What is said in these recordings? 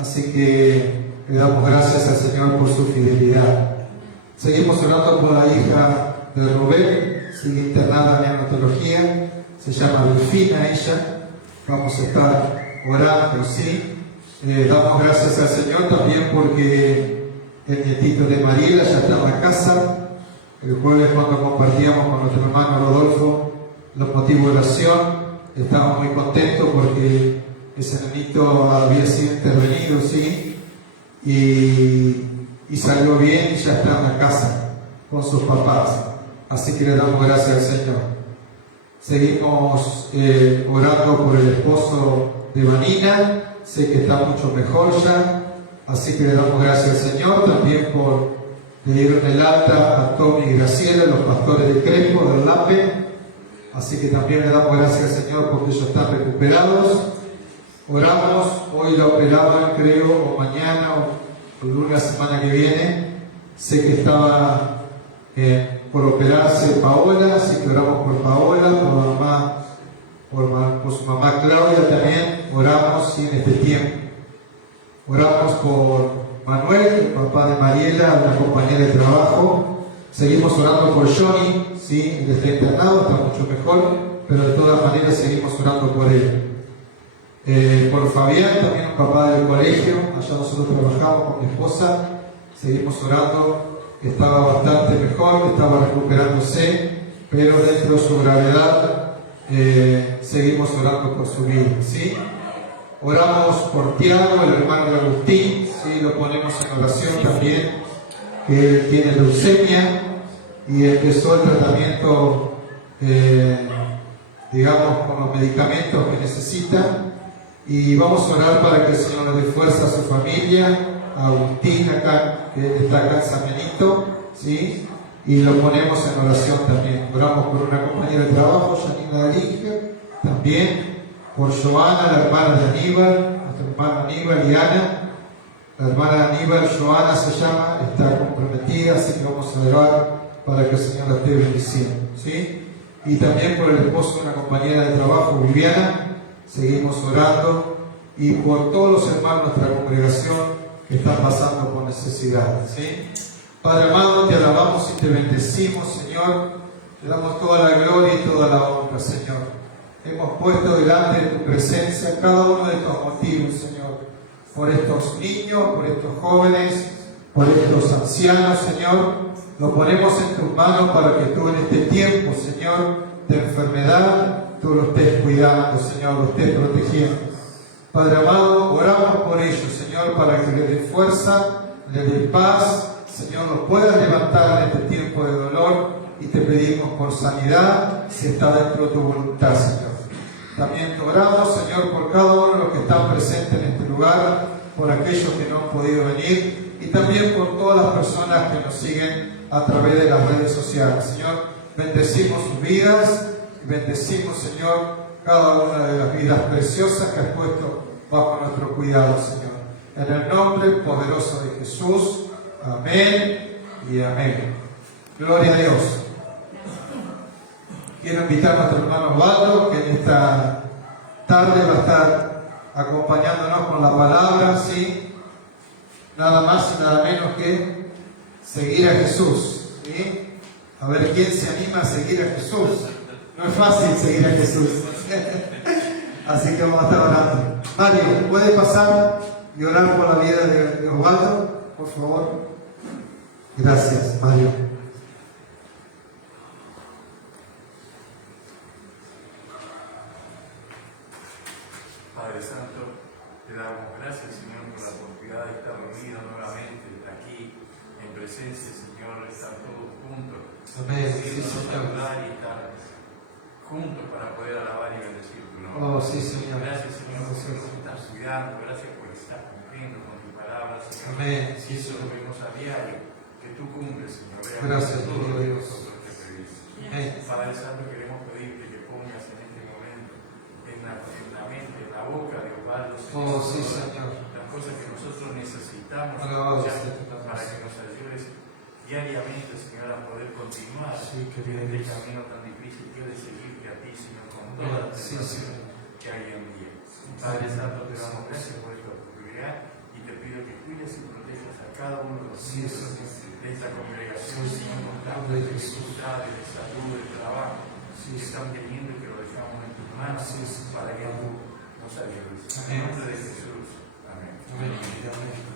Así que le damos gracias al Señor por su fidelidad. Seguimos orando por la hija de Rubén, sigue internada en neonatología, se llama Delfina ella. Vamos a estar orando, ¿sí? Damos gracias al Señor también porque el nietito de Mariela ya está en la casa. El jueves, cuando compartíamos con nuestro hermano Rodolfo los motivos de oración, estábamos muy contentos porque ese nenito había sido intervenido, ¿sí? Y salió bien y ya está en la casa con sus papás. Así que le damos gracias al Señor. Seguimos orando por el esposo de Vanina. Sé que está mucho mejor ya. Así que le damos gracias al Señor. También le dieron el alta a Tommy y Graciela, los pastores de Crespo, del LAPE. Así que también le damos gracias al Señor porque ellos están recuperados. Oramos, hoy la operaban, creo, o mañana, o el lunes la semana que viene. Sé que estaba por operarse Paola, así que oramos por Paola, por su mamá Claudia también. Oramos en este tiempo. Oramos por Manuel, el papá de Mariela, una compañera de trabajo. Seguimos orando por Johnny, ¿sí? Él está internado, está mucho mejor, pero de todas maneras seguimos orando por él. Por Fabián, también un papá del colegio, allá nosotros trabajamos con mi esposa, seguimos orando, estaba bastante mejor, estaba recuperándose, pero dentro de su gravedad seguimos orando por su vida, ¿sí? Oramos por Tiago, el hermano de Agustín, ¿sí? Lo ponemos en oración también, que él tiene leucemia y empezó el tratamiento, digamos, con los medicamentos que necesita. Y vamos a orar para que el Señor le dé fuerza a su familia, a Agustín acá, que está acá en San Benito, ¿sí? Y lo ponemos en oración también. Oramos por una compañera de trabajo, Janina Delinger, también por Joana, la hermana de Aníbal, nuestra hermana Aníbal y Ana. La hermana de Aníbal, Joana se llama, está comprometida, así que vamos a orar para que el Señor la esté bendiciendo, ¿sí? Y también por el esposo de una compañera de trabajo, Viviana. Seguimos orando y por todos los hermanos de nuestra congregación que están pasando por necesidades, ¿sí? Padre amado, te alabamos y te bendecimos, Señor. Te damos toda la gloria y toda la honra, Señor. Hemos puesto delante de tu presencia cada uno de estos motivos, Señor. Por estos niños, por estos jóvenes, por estos ancianos, Señor. Lo ponemos en tus manos para que tú en este tiempo, Señor, de enfermedad, tú lo estés cuidando, Señor, lo estés protegiendo. Padre amado, oramos por ellos, Señor, para que les dé fuerza, les dé paz, Señor, los puedas levantar en este tiempo de dolor y te pedimos por sanidad, si está dentro de tu voluntad, Señor. También te oramos, Señor, por cada uno de los que están presentes en este lugar, por aquellos que no han podido venir y también por todas las personas que nos siguen a través de las redes sociales. Señor, bendecimos sus vidas. Bendecimos, Señor, cada una de las vidas preciosas que has puesto bajo nuestro cuidado, Señor. En el nombre poderoso de Jesús. Amén y amén. Gloria a Dios. Quiero invitar a nuestro hermano Osvaldo, que en esta tarde va a estar acompañándonos con la palabra, ¿sí? Nada más y nada menos que seguir a Jesús, ¿sí? A ver quién se anima a seguir a Jesús. No es fácil seguir a Jesús. Así que vamos a estar orando. Mario, ¿puede pasar y orar por la vida de Osvaldo? Por favor. Gracias, Mario. Padre Santo, te damos gracias, Señor, por la oportunidad de estar reunidos nuevamente aquí en presencia, Señor, estar todos juntos. Amén. Sí, Señor. Y estar juntos para poder alabar y bendecir tu nombre. Oh, sí, Señor. Gracias, Señor, por estar cuidando, gracias por estar cumpliendo con tu palabra, Señor. Amén. Si eso lo vemos a diario, que tú cumples, Señor. Gracias, todo lo que Dios. nosotros te pedimos. Amén. Padre Santo, queremos pedirte que pongas en este momento en la mente, en la boca de Osvaldo, Señor, Oh, sí, Señor. las cosas que nosotros necesitamos Alabado escuchar sea tu nombre. para que nos ayudes diariamente, Señor, a poder continuar Sí, que en bien. este camino tan difícil que es de seguirte a ti, Señor, con todas las Sí, tentaciones Señor. que hay en día. Padre Santo, te damos gracias por esta oportunidad y cuides y protejas a cada uno de los Sí, miembros sí, de esta congregación, Señor, con nombre tantas de Jesús. dificultades de salud, de trabajo, Sí, que están teniendo y que lo dejamos en tus manos Sí, sí. para que tú nos ayudes. En Amén. nombre de Jesús. Amén. Amén. Amén.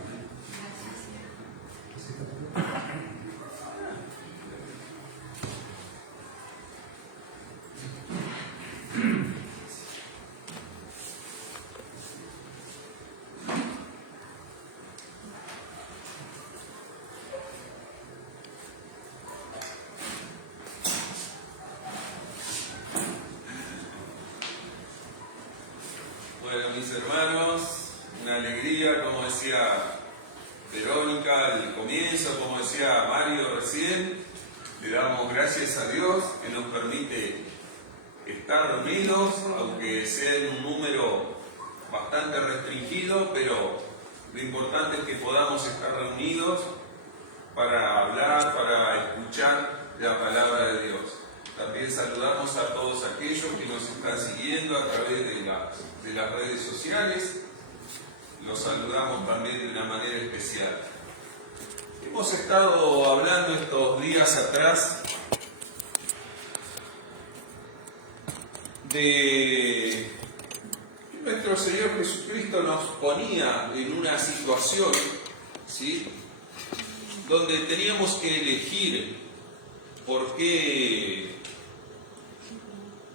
Bueno, mis hermanos, una alegría, como decía Verónica al comienzo, como decía Mario recién, le damos gracias a Dios que nos permite estar reunidos, aunque sea en un número bastante restringido, pero lo importante es que podamos estar reunidos para hablar, para escuchar la palabra de Dios. También saludamos a todos aquellos que nos están siguiendo a través de las redes sociales. Los saludamos también de una manera especial. Hemos estado hablando estos días atrás de que nuestro Señor Jesucristo nos ponía en una situación, ¿sí?, donde teníamos que elegir por qué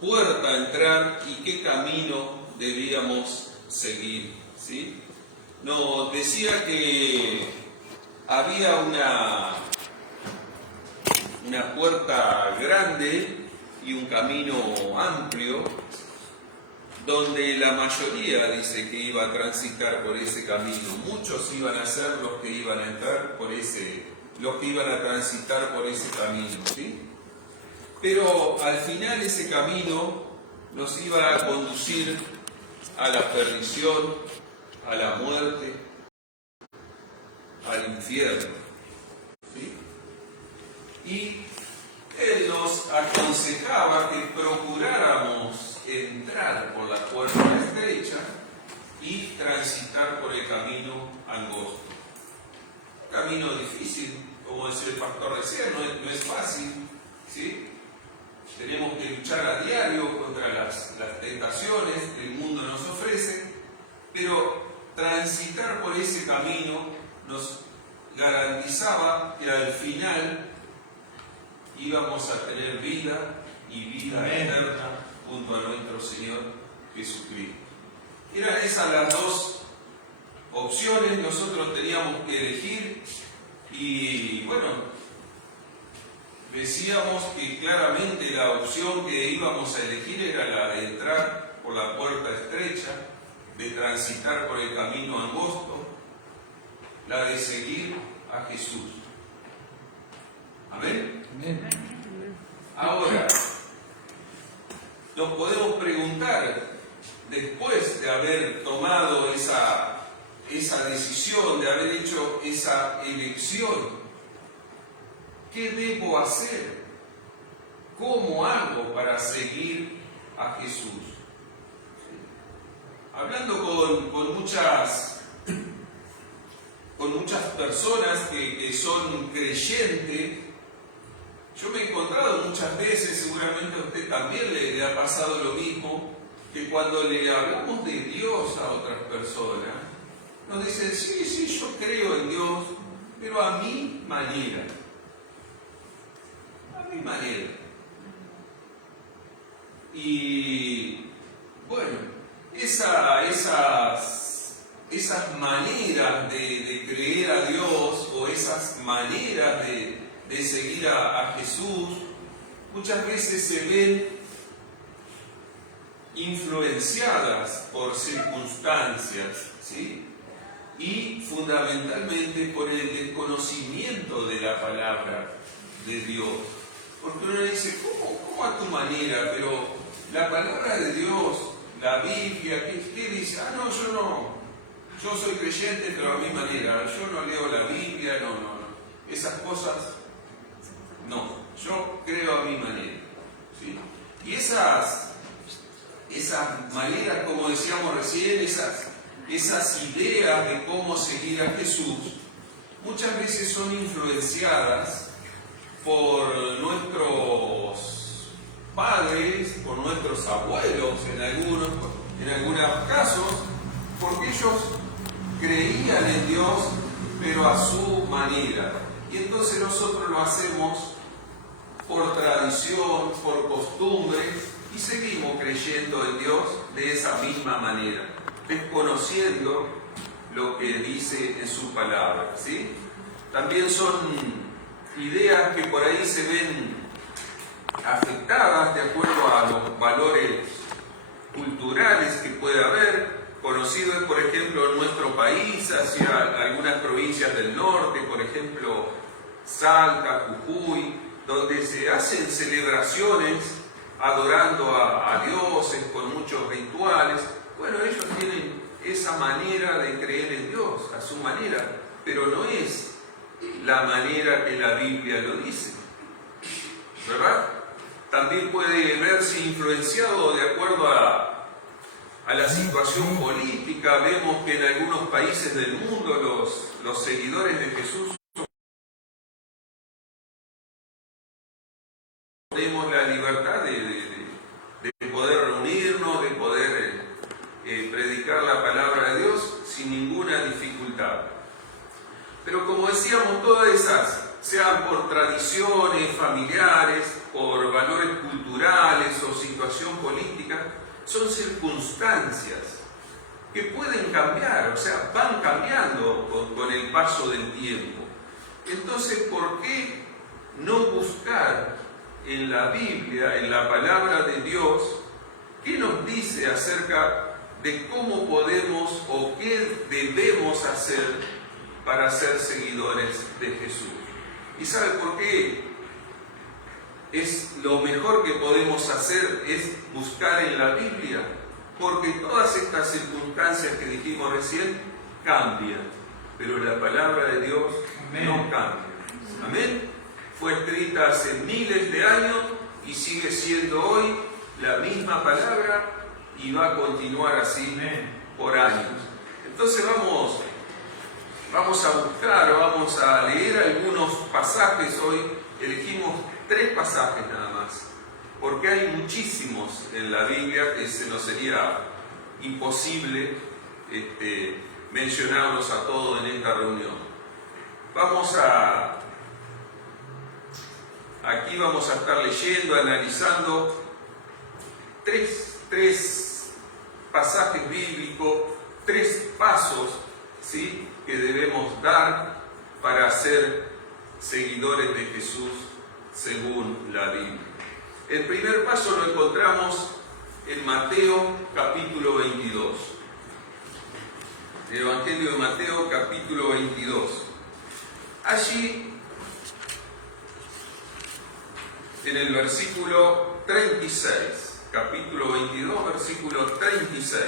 puerta entrar y qué camino debíamos seguir, ¿sí? Nos decía que había una puerta grande y un camino amplio, donde la mayoría dice que iba a transitar por ese camino. Muchos iban a ser los que iban a entrar por los que iban a transitar por ese camino, ¿sí? Pero al final ese camino nos iba a conducir a la perdición, a la muerte, al infierno, ¿sí? Y Él nos aconsejaba que procuráramos entrar por la puerta estrecha y transitar por el camino angosto. Camino difícil, como decía el pastor recién, no es fácil, ¿sí? Tenemos que luchar a diario contra las tentaciones que el mundo nos ofrece, pero transitar por ese camino nos garantizaba que al final íbamos a tener vida y vida eterna junto a nuestro Señor Jesucristo. Eran esas las dos opciones, nosotros teníamos que elegir y bueno, decíamos que claramente la opción que íbamos a elegir era la de entrar por la puerta estrecha, de transitar por el camino angosto, la de seguir a Jesús. ¿Amén? Amén. Ahora, nos podemos preguntar, después de haber tomado esa decisión, de haber hecho esa elección, ¿qué debo hacer? ¿Cómo hago para seguir a Jesús? ¿Sí? Hablando con muchas personas que son creyentes, yo me he encontrado muchas veces, seguramente a usted también le ha pasado lo mismo, que cuando le hablamos de Dios a otras personas, nos dicen, sí, yo creo en Dios, pero a mi manera. A mi manera. Y bueno, esas maneras de creer a Dios o esas maneras de seguir a Jesús muchas veces se ven influenciadas por circunstancias, ¿sí? Y fundamentalmente por el desconocimiento de la palabra de Dios. Porque uno dice, ¿cómo a tu manera? Pero la palabra de Dios, la Biblia, ¿qué dice? No, yo no. Yo soy creyente, pero a mi manera. Yo no leo la Biblia, no. Esas cosas, no. Yo creo a mi manera, ¿sí? Y esas maneras, como decíamos recién, esas ideas de cómo seguir a Jesús, muchas veces son influenciadas por nuestros padres, por nuestros abuelos en algunos casos, porque ellos creían en Dios, pero a su manera. Y entonces nosotros lo hacemos por tradición, por costumbre, y seguimos creyendo en Dios de esa misma manera, desconociendo lo que dice en su palabra, ¿sí? También son ideas que por ahí se ven afectadas de acuerdo a los valores culturales que puede haber. Conocido es, por ejemplo, en nuestro país, hacia algunas provincias del norte, por ejemplo, Salta, Jujuy, donde se hacen celebraciones adorando a dioses con muchos rituales. Bueno, ellos tienen esa manera de creer en Dios, a su manera, pero no es la manera que la Biblia lo dice, ¿verdad? También puede verse influenciado de acuerdo a la situación política. Vemos que en algunos países del mundo los seguidores de Jesús tenemos la libertad de poder reunirnos, de poder predicar la palabra de Dios sin ninguna dificultad. Pero como decíamos, todas esas, sean por tradiciones familiares, por valores culturales o situación política, son circunstancias que pueden cambiar, o sea, van cambiando con el paso del tiempo. Entonces, ¿por qué no buscar en la Biblia, en la palabra de Dios, qué nos dice acerca de cómo podemos o qué debemos hacer para ser seguidores de Jesús? ¿Y sabe por qué? Es lo mejor que podemos hacer es buscar en la Biblia, porque todas estas circunstancias que dijimos recién cambian, pero la palabra de Dios no cambia. Amén. Fue escrita hace miles de años y sigue siendo hoy la misma palabra y va a continuar así por años. Entonces vamos a buscar o vamos a leer algunos pasajes. Hoy elegimos 3 pasajes nada más, porque hay muchísimos en la Biblia que se nos sería imposible mencionarlos a todos en esta reunión. Aquí vamos a estar leyendo, analizando tres pasajes bíblicos, 3 pasos, ¿sí?, que debemos dar para ser seguidores de Jesús según la Biblia. El primer paso lo encontramos en Mateo capítulo 22. El Evangelio de Mateo capítulo 22. Allí, en el versículo 36, capítulo 22, versículo 36,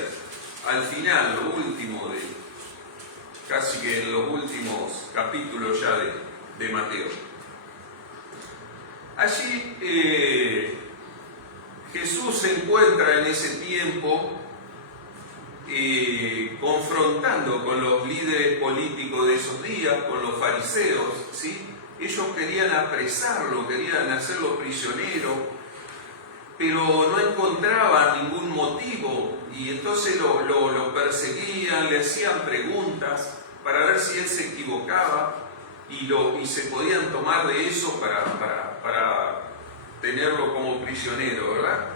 al final, lo último casi que en los últimos capítulos ya de Mateo. Allí Jesús se encuentra en ese tiempo confrontando con los líderes políticos de esos días, con los fariseos, ¿sí? Ellos querían apresarlo, querían hacerlo prisionero, pero no encontraban ningún motivo y entonces lo perseguían, le hacían preguntas para ver si él se equivocaba y se podían tomar de eso para tenerlo como prisionero, ¿verdad?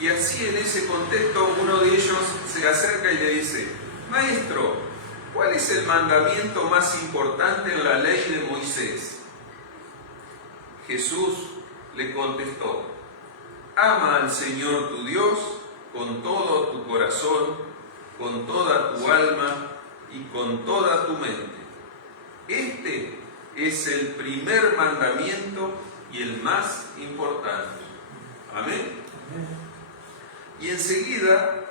Y así, en ese contexto, uno de ellos se acerca y le dice: Maestro, ¿cuál es el mandamiento más importante en la ley de Moisés? Jesús le contestó: ama al Señor tu Dios con todo tu corazón, con toda tu alma y con toda tu mente. Este es el primer mandamiento y el más importante. Amén. Y enseguida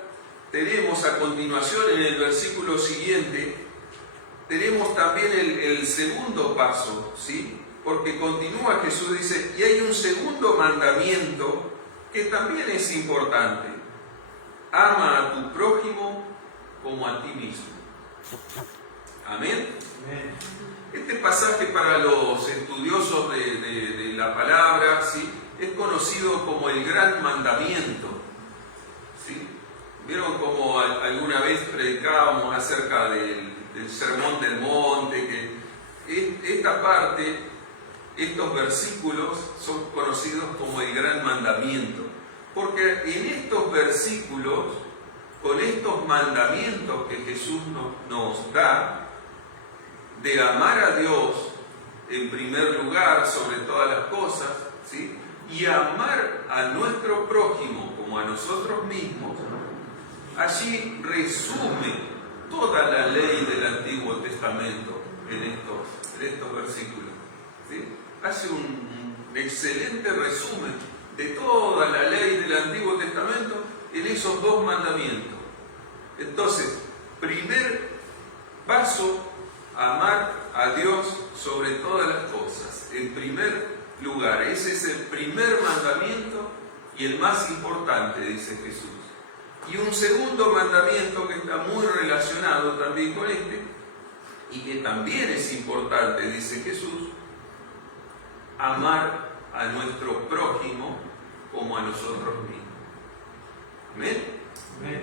tenemos a continuación, en el versículo siguiente, tenemos también el segundo paso, ¿sí? Porque continúa Jesús, dice, y hay un segundo mandamiento que también es importante: ama a tu prójimo como a ti mismo. Amén. Este pasaje para los estudiosos de la palabra, ¿sí?, es conocido como el gran mandamiento. ¿Sí? ¿Vieron cómo alguna vez predicábamos acerca del sermón del monte? Que esta parte, estos versículos son conocidos como el gran mandamiento. Porque en estos versículos, con estos mandamientos que Jesús nos da, de amar a Dios en primer lugar sobre todas las cosas, ¿sí?, y amar a nuestro prójimo como a nosotros mismos, allí resume toda la ley del Antiguo Testamento en estos versículos. ¿Sí? Hace un excelente resumen de toda la ley del Antiguo Testamento en esos dos mandamientos. Entonces, primer paso, amar a Dios sobre todas las cosas. En primer lugar, ese es el primer mandamiento y el más importante, dice Jesús. Y un segundo mandamiento que está muy relacionado también con este y que también es importante, dice Jesús: amar a nuestro prójimo como a nosotros mismos. ¿Amén? Amén.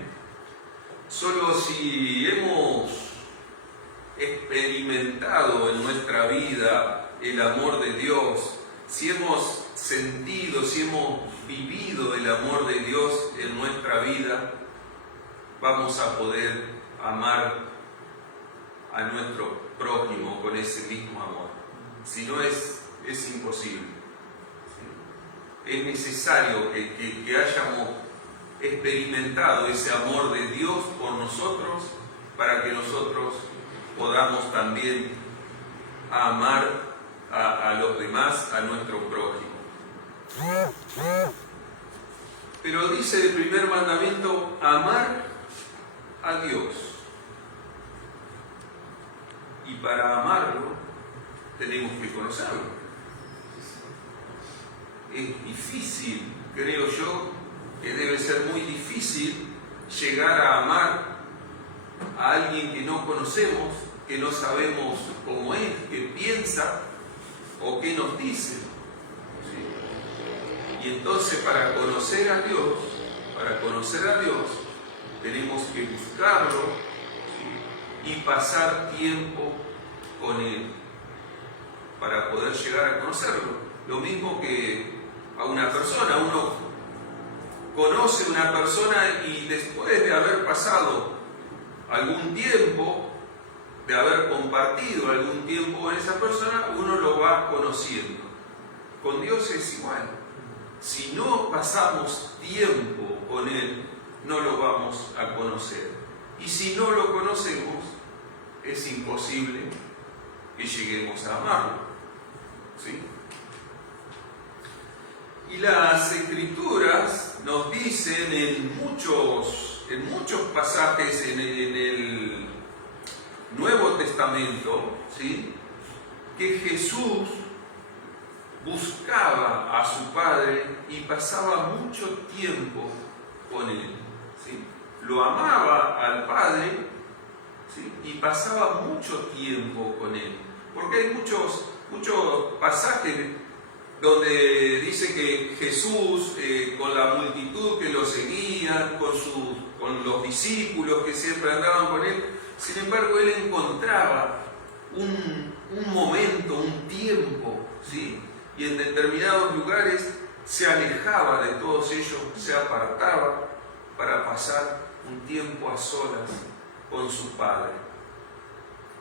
Solo si hemos experimentado en nuestra vida el amor de Dios, si hemos sentido, si hemos vivido el amor de Dios en nuestra vida, vamos a poder amar a nuestro prójimo con ese mismo amor. Si no, es imposible. Es necesario que hayamos experimentado ese amor de Dios por nosotros para que nosotros podamos también amar a los demás, a nuestro prójimo. Pero dice el primer mandamiento: amar a Dios. Y para amarlo tenemos que conocerlo. Es difícil, creo yo, que debe ser muy difícil llegar a amar a alguien que no conocemos, que no sabemos cómo es, qué piensa o qué nos dice. ¿Sí? Y entonces, para conocer a Dios, tenemos que buscarlo, ¿sí?, y pasar tiempo con Él para poder llegar a conocerlo. Lo mismo que a una persona. Uno conoce a una persona y después de haber pasado algún tiempo, de haber compartido algún tiempo con esa persona, uno lo va conociendo. Con Dios es igual. Si no pasamos tiempo con Él, no lo vamos a conocer. Y si no lo conocemos, es imposible que lleguemos a amarlo. ¿Sí? Y las Escrituras nos dicen en muchos pasajes en el Nuevo Testamento, ¿sí?, que Jesús buscaba a su Padre y pasaba mucho tiempo con Él. ¿Sí? Lo amaba al Padre, ¿sí?, y pasaba mucho tiempo con Él. Porque hay muchos pasajes donde dice que Jesús, con la multitud que lo seguía, con los discípulos que siempre andaban con Él, sin embargo, Él encontraba un momento, un tiempo, ¿sí?, y en determinados lugares se alejaba de todos ellos, se apartaba para pasar un tiempo a solas con su Padre.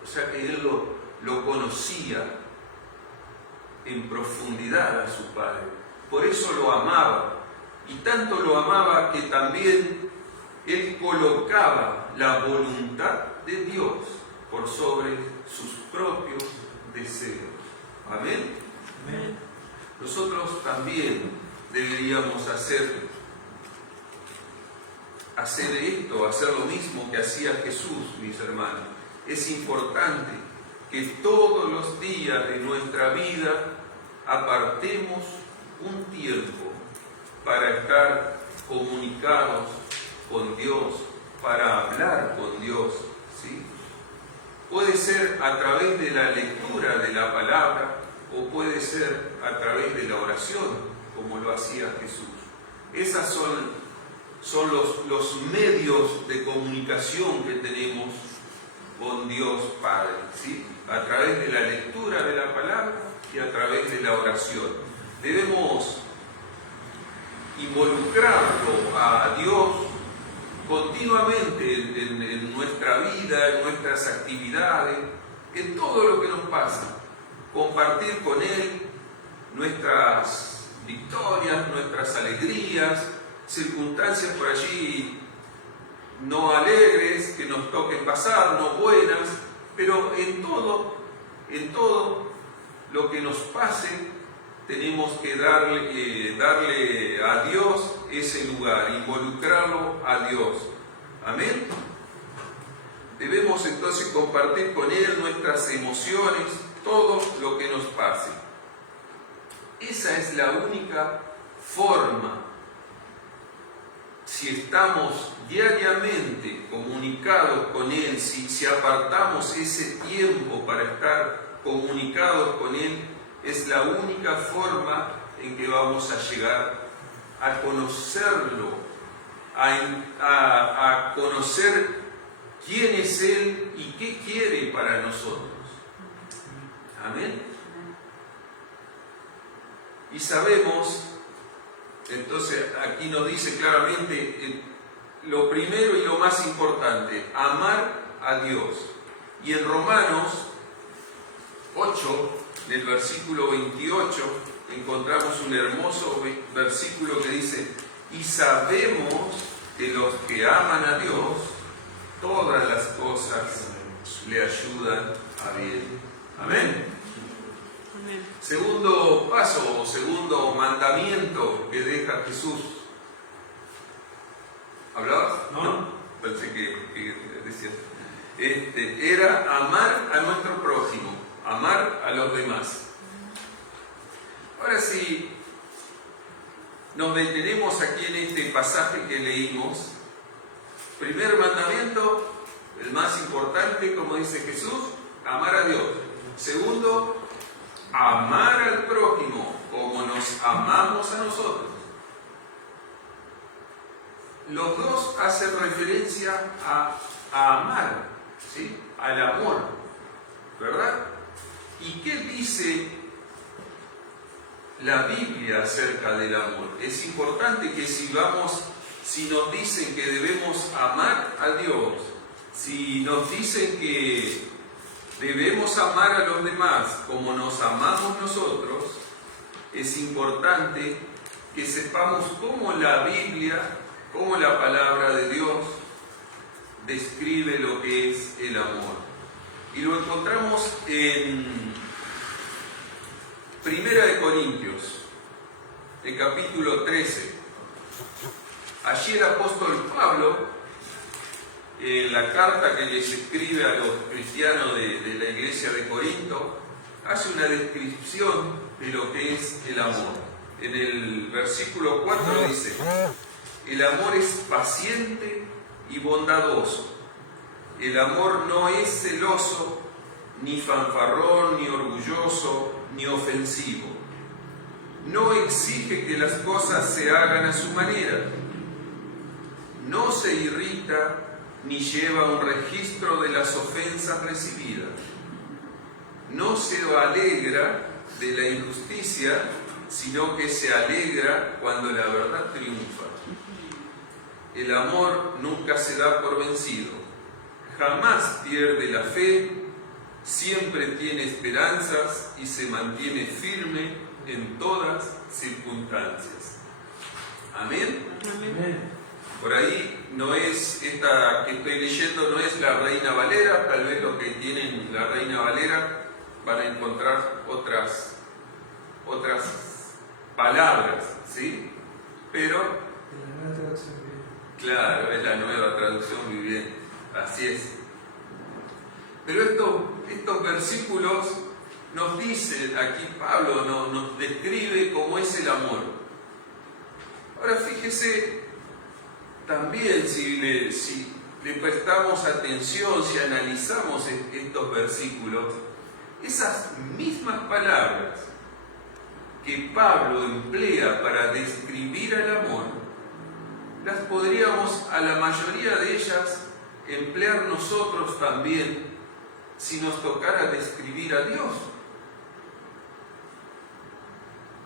O sea que Él lo conocía en profundidad a su Padre. Por eso lo amaba. Y tanto lo amaba que también Él colocaba la voluntad de Dios por sobre sus propios deseos. Amén. Amén. Nosotros también deberíamos hacer esto, hacer lo mismo que hacía Jesús, mis hermanos. Es importante que todos los días de nuestra vida apartemos un tiempo para estar comunicados con Dios, para hablar con Dios, ¿sí? Puede ser a través de la lectura de la palabra o puede ser a través de la oración, como lo hacía Jesús. Esos son los medios de comunicación que tenemos con Dios Padre, ¿sí? A través de la lectura de la palabra y a través de la oración. Debemos involucrarlo a Dios continuamente en nuestra vida, en nuestras actividades, en todo lo que nos pasa. Compartir con Él nuestras victorias, nuestras alegrías, circunstancias por allí no alegres que nos toquen pasar, no buenas, pero en todo lo que nos pase tenemos que darle a Dios ese lugar, involucrarlo a Dios. Amén. Debemos entonces compartir con Él nuestras emociones, todo lo que nos pase. Esa es la única forma. Si estamos diariamente comunicados con Él, si apartamos ese tiempo para estar comunicados con Él, es la única forma en que vamos a llegar a conocerlo, a conocer quién es Él y qué quiere para nosotros. Amén. Y sabemos, entonces aquí nos dice claramente lo primero y lo más importante, amar a Dios. Y en Romanos 8, en el versículo 28, encontramos un hermoso versículo que dice: y sabemos que los que aman a Dios, todas las cosas le ayudan a bien. Amén. Segundo paso o segundo mandamiento que deja Jesús. ¿Hablabas? No. Pensé que decía. Era amar a nuestro prójimo, amar a los demás. Ahora sí, nos detenemos aquí en este pasaje que leímos. Primer mandamiento, el más importante, como dice Jesús, amar a Dios. Segundo, amar al prójimo como nos amamos a nosotros. Los dos hacen referencia a amar, ¿sí? Al amor, ¿verdad? ¿Y qué dice la Biblia acerca del amor? Es importante que si nos dicen que debemos amar a Dios, si nos dicen que debemos amar a los demás como nos amamos nosotros, es importante que sepamos cómo la Biblia, cómo la palabra de Dios describe lo que es el amor. Y lo encontramos en 1 Corintios, el capítulo 13. Allí el apóstol Pablo, en la carta que les escribe a los cristianos de la iglesia de Corinto, hace una descripción de lo que es el amor. En el versículo 4 dice: el amor es paciente y bondadoso. El amor no es celoso, ni fanfarrón, ni orgulloso, ni ofensivo. No exige que las cosas se hagan a su manera. No se irrita ni lleva un registro de las ofensas recibidas. No se alegra de la injusticia, sino que se alegra cuando la verdad triunfa. El amor nunca se da por vencido, jamás pierde la fe, siempre tiene esperanzas y se mantiene firme en todas circunstancias. Amén. Amén. Por ahí no es esta que estoy leyendo, no es la Reina Valera. Tal vez los que tienen la Reina Valera van a encontrar otras palabras, ¿sí? Pero, claro, es la nueva traducción viviente, así es. Pero estos versículos nos dicen, aquí Pablo nos describe cómo es el amor. Ahora fíjese, también si le prestamos atención, si analizamos estos versículos, esas mismas palabras que Pablo emplea para describir al amor, las podríamos, a la mayoría de ellas, emplear nosotros también si nos tocara describir a Dios.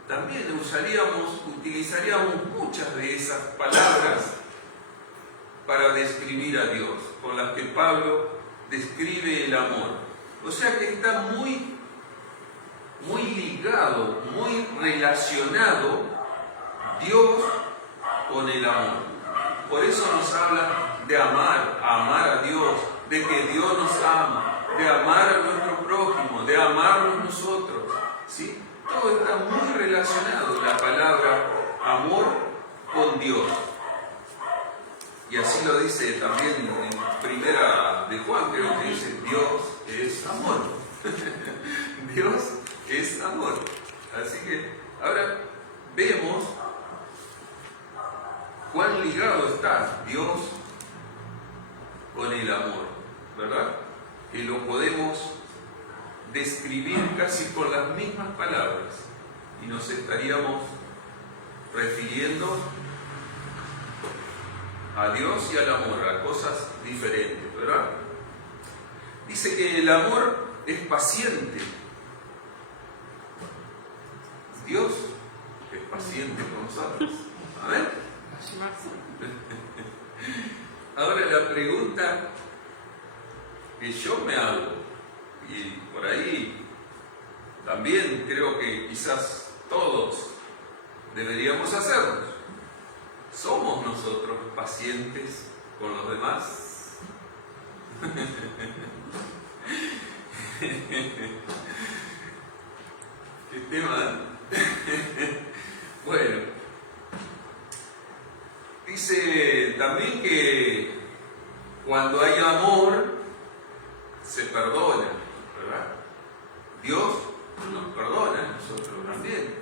También utilizaríamos muchas de esas palabras para describir a Dios, con las que Pablo describe el amor. O sea que está muy ligado, muy relacionado Dios con el amor. Por eso nos habla de amar a Dios, de que Dios nos ama, de amar a nuestro prójimo, de amarnos nosotros, ¿sí? Todo está muy relacionado, la palabra amor con Dios. Y así lo dice también en primera de Juan, creo que dice, Dios es amor. Dios es amor. Así que ahora vemos cuán ligado está Dios con el amor, ¿verdad? Que lo podemos describir casi con las mismas palabras y nos estaríamos refiriendo a Dios y al amor, a cosas diferentes, ¿verdad? Dice que el amor es paciente. Dios es paciente con nosotros. ¿Amén? Ahora la pregunta que yo me hago, y por ahí también creo que quizás todos deberíamos hacernos, ¿somos nosotros pacientes con los demás? ¿Qué tema? Bueno, dice también que cuando hay amor se perdona, ¿verdad? Dios nos perdona a nosotros también.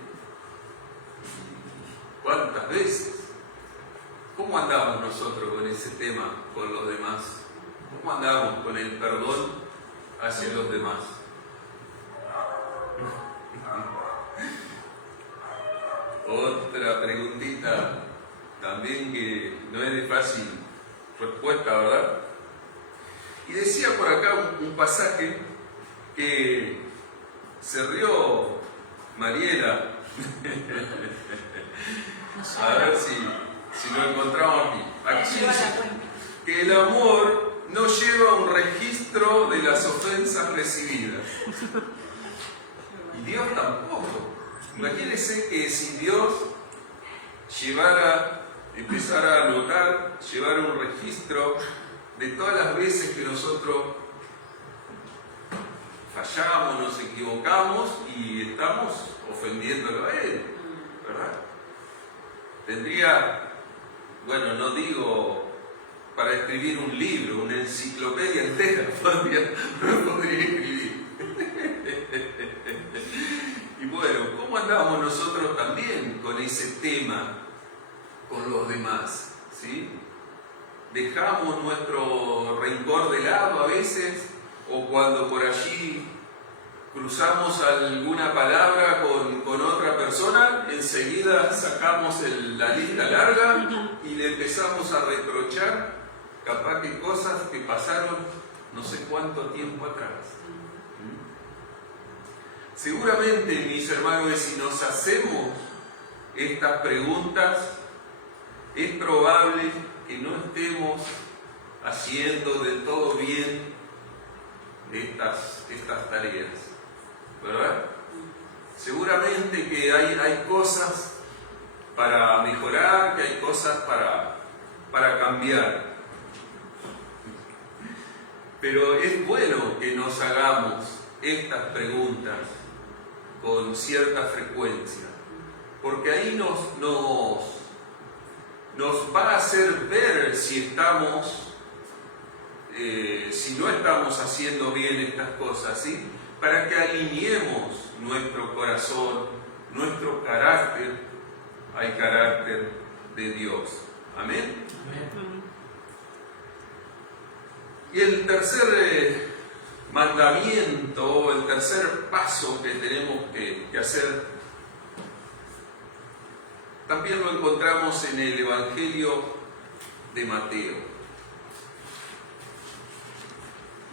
¿Cuántas veces? ¿Cómo andamos nosotros con ese tema, con los demás? ¿Cómo andamos con el perdón hacia los demás? Otra preguntita también que no es de fácil respuesta, ¿verdad? Y decía por acá un pasaje que se rió Mariela. A ver si lo encontramos aquí. Aquí dice que el amor no lleva un registro de las ofensas recibidas. Y Dios tampoco. Imagínense que si Dios empezara a anotar, llevara un registro de todas las veces que nosotros fallamos, nos equivocamos y estamos ofendiéndolo a Él, ¿verdad? Tendría, bueno, no digo para escribir un libro, una enciclopedia entera, no podría escribir. Y bueno, ¿cómo andamos nosotros también con ese tema, con los demás? ¿Sí? ¿Dejamos nuestro rencor de lado a veces? ¿O cuando por allí cruzamos alguna palabra con otra persona, enseguida sacamos la lista larga y le empezamos a reprochar capaz que cosas que pasaron no sé cuánto tiempo atrás? Seguramente, mis hermanos, si nos hacemos estas preguntas, es probable que no estemos haciendo del todo bien estas tareas, ¿verdad? Seguramente que hay cosas para mejorar, que hay cosas para cambiar. Pero es bueno que nos hagamos estas preguntas con cierta frecuencia, porque ahí nos va a hacer ver si no estamos haciendo bien estas cosas, ¿sí? Para que alineemos nuestro corazón, nuestro carácter al carácter de Dios. Amén. Amén. Y el tercer mandamiento, el tercer paso que tenemos que hacer, también lo encontramos en el Evangelio de Mateo.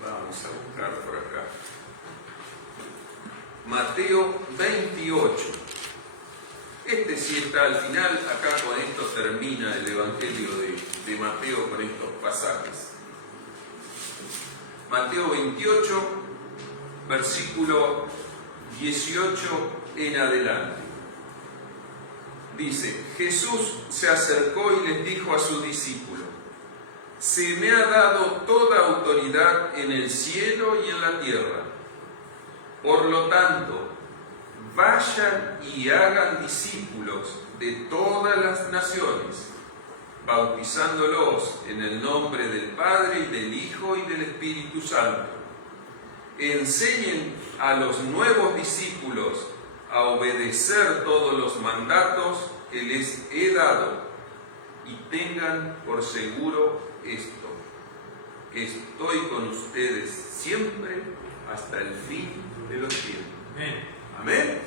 Vamos a buscar por acá. Mateo 28. Este sí está al final, acá con esto termina el Evangelio de Mateo con estos pasajes. Mateo 28, versículo 18 en adelante. Dice: Jesús se acercó y les dijo a sus discípulos: se me ha dado toda autoridad en el cielo y en la tierra. Por lo tanto, vayan y hagan discípulos de todas las naciones, bautizándolos en el nombre del Padre y del Hijo y del Espíritu Santo. Enseñen a los nuevos discípulos a obedecer todos los mandatos que les he dado, y tengan por seguro esto, que estoy con ustedes siempre hasta el fin de los tiempos. Amén.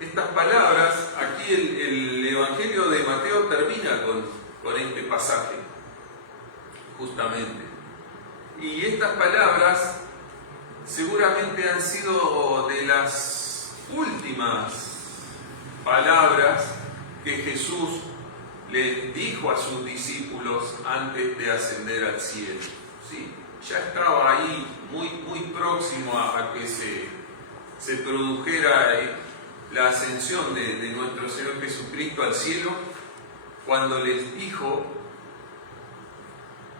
Estas palabras, aquí el Evangelio de Mateo termina con este pasaje, justamente. Y estas palabras seguramente han sido de las últimas palabras que Jesús les dijo a sus discípulos antes de ascender al cielo. ¿Sí? Ya estaba ahí muy próximo a que se produjera la ascensión de nuestro Señor Jesucristo al cielo, cuando les dijo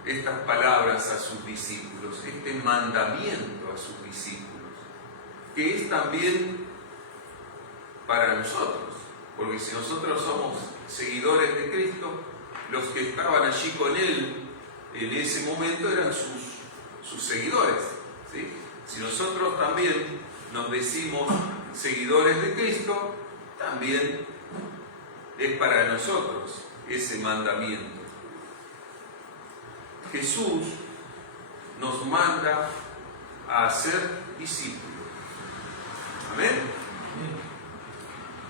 estas palabras a sus discípulos, este mandamiento a sus discípulos, que es también para nosotros, porque si nosotros somos seguidores de Cristo, los que estaban allí con Él en ese momento eran sus seguidores, ¿sí? Si nosotros también nos decimos seguidores de Cristo, también es para nosotros ese mandamiento. Jesús nos manda a hacer discípulos. Amén.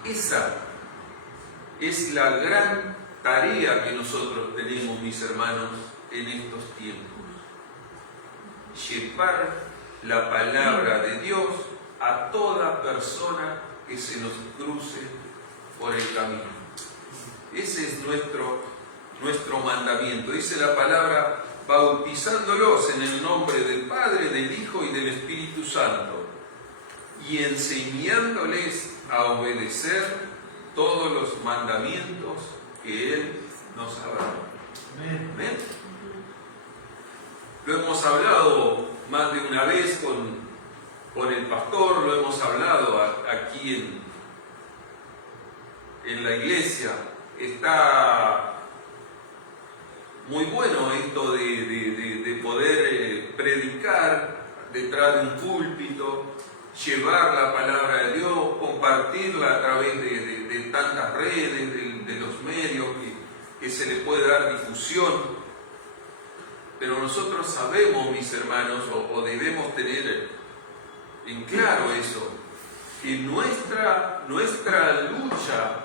Esa es la gran tarea que nosotros tenemos, mis hermanos, en estos tiempos. Llevar la palabra de Dios a toda persona que se nos cruce por el camino. Ese es nuestro mandamiento. Dice la palabra: bautizándolos en el nombre del Padre, del Hijo y del Espíritu Santo, y enseñándoles a obedecer todos los mandamientos que Él nos ha dado. ¿Amén? Lo hemos hablado más de una vez con el pastor, lo hemos hablado aquí en la iglesia. Está muy bueno esto de poder predicar detrás de un púlpito, llevar la palabra de Dios, compartirla a través de tantas redes, de los medios que se le puede dar difusión. Pero nosotros sabemos, mis hermanos, o debemos tener en claro eso, que nuestra lucha,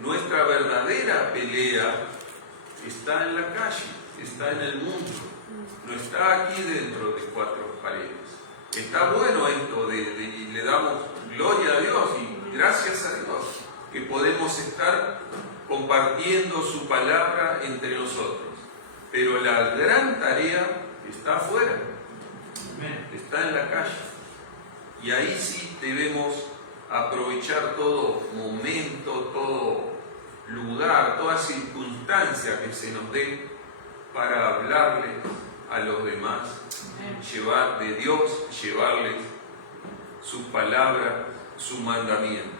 nuestra verdadera pelea está en la calle, está en el mundo, no está aquí dentro de cuatro paredes. Está bueno esto y le damos gloria a Dios y gracias a Dios que podemos estar compartiendo su palabra entre nosotros. Pero la gran tarea está afuera, está en la calle. Y ahí sí debemos aprovechar todo momento, todo lugar, toda circunstancia que se nos dé para hablarle a los demás, llevar de Dios, llevarles su palabra, su mandamiento.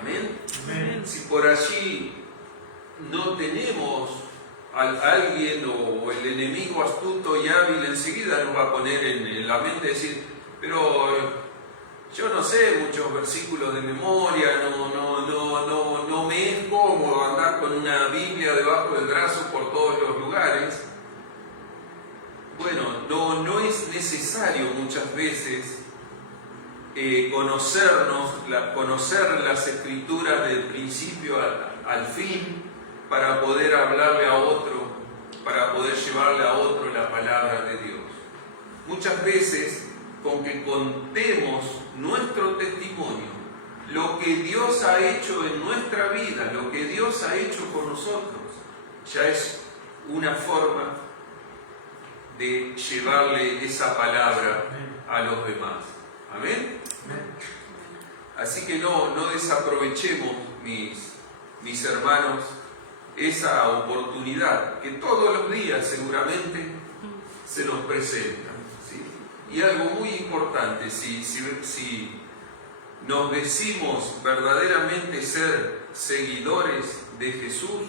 Amén. Amén. Si por allí no tenemos a alguien o el enemigo astuto y hábil, enseguida nos va a poner en la mente decir: pero yo no sé muchos versículos de memoria, no me es cómodo andar con una Biblia debajo del brazo por todos los lugares. bueno, no es necesario muchas veces conocer las escrituras del principio al fin para poder hablarle a otro, para poder llevarle a otro la palabra de Dios. Muchas veces, con que contemos nuestro testimonio, lo que Dios ha hecho en nuestra vida, lo que Dios ha hecho con nosotros, ya es una forma de llevarle esa palabra a los demás. Amén. Así que no desaprovechemos, mis hermanos, esa oportunidad que todos los días seguramente se nos presenta, ¿sí? Y algo muy importante, si nos decimos verdaderamente ser seguidores de Jesús,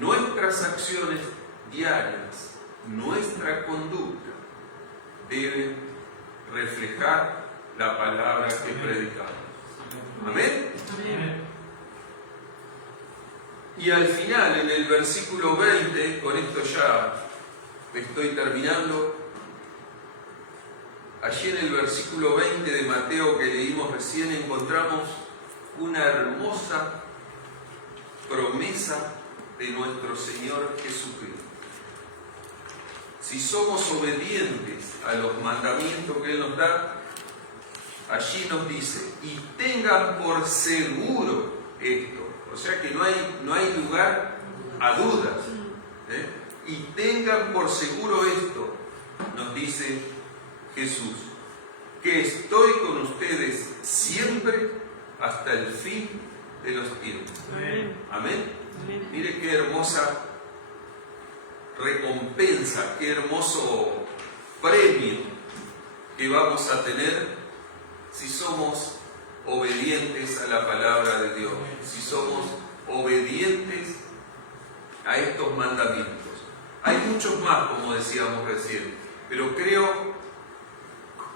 nuestras acciones diarias, nuestra conducta deben reflejar la palabra que predicamos. Amén. Y al final, en el versículo 20, con esto ya estoy terminando, allí en el versículo 20 de Mateo que leímos recién encontramos una hermosa promesa de nuestro Señor Jesucristo. Si somos obedientes a los mandamientos que Él nos da, allí nos dice, y tengan por seguro esto. O sea que no hay lugar a dudas. Y tengan por seguro esto, nos dice Jesús, que estoy con ustedes siempre hasta el fin de los tiempos. Amén. Mire qué hermosa recompensa, qué hermoso premio que vamos a tener si somos obedientes a la palabra de Dios, si somos obedientes a estos mandamientos. Hay muchos más, como decíamos recién, pero creo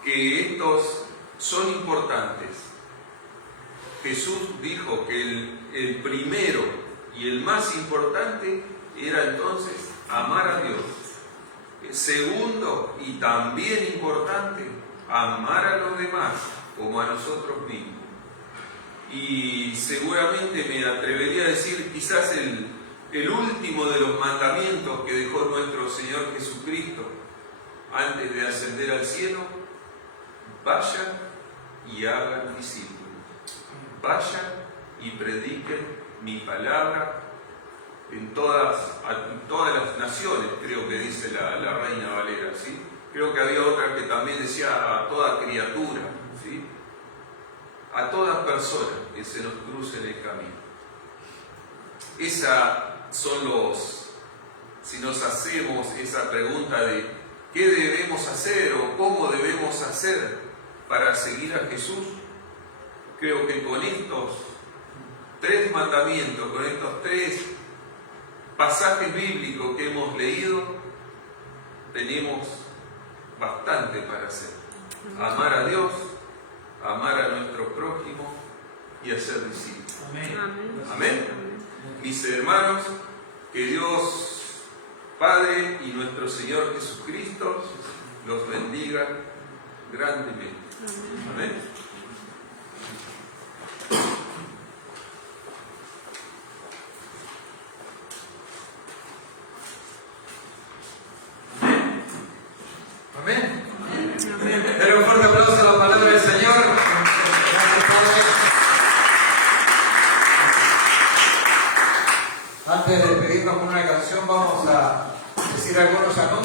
que estos son importantes. Jesús dijo que el primero y el más importante era entonces amar a Dios. El segundo y también importante, amar a los demás como a nosotros mismos. Y seguramente me atrevería a decir quizás el último de los mandamientos que dejó nuestro Señor Jesucristo antes de ascender al cielo: vayan y hagan discípulos, vayan y prediquen mi palabra en todas las naciones, creo que dice la Reina Valera, ¿sí? Creo que había otra que también decía a toda criatura, ¿sí? A toda persona que se nos cruce en el camino. Si nos hacemos esa pregunta de qué debemos hacer o cómo debemos hacer para seguir a Jesús, creo que con estos 3 mandamientos, con estos 3 pasajes bíblicos que hemos leído, tenemos bastante para hacer. Amar a Dios, amar a nuestro prójimo y hacer discípulos. Amén. Amén. Mis hermanos, que Dios Padre y nuestro Señor Jesucristo los bendiga grandemente. Amén. Amén. Pero un fuerte aplauso a la palabra del Señor. Gracias, Padre. Antes de despedirnos con una canción, vamos a decir algunos anuncios.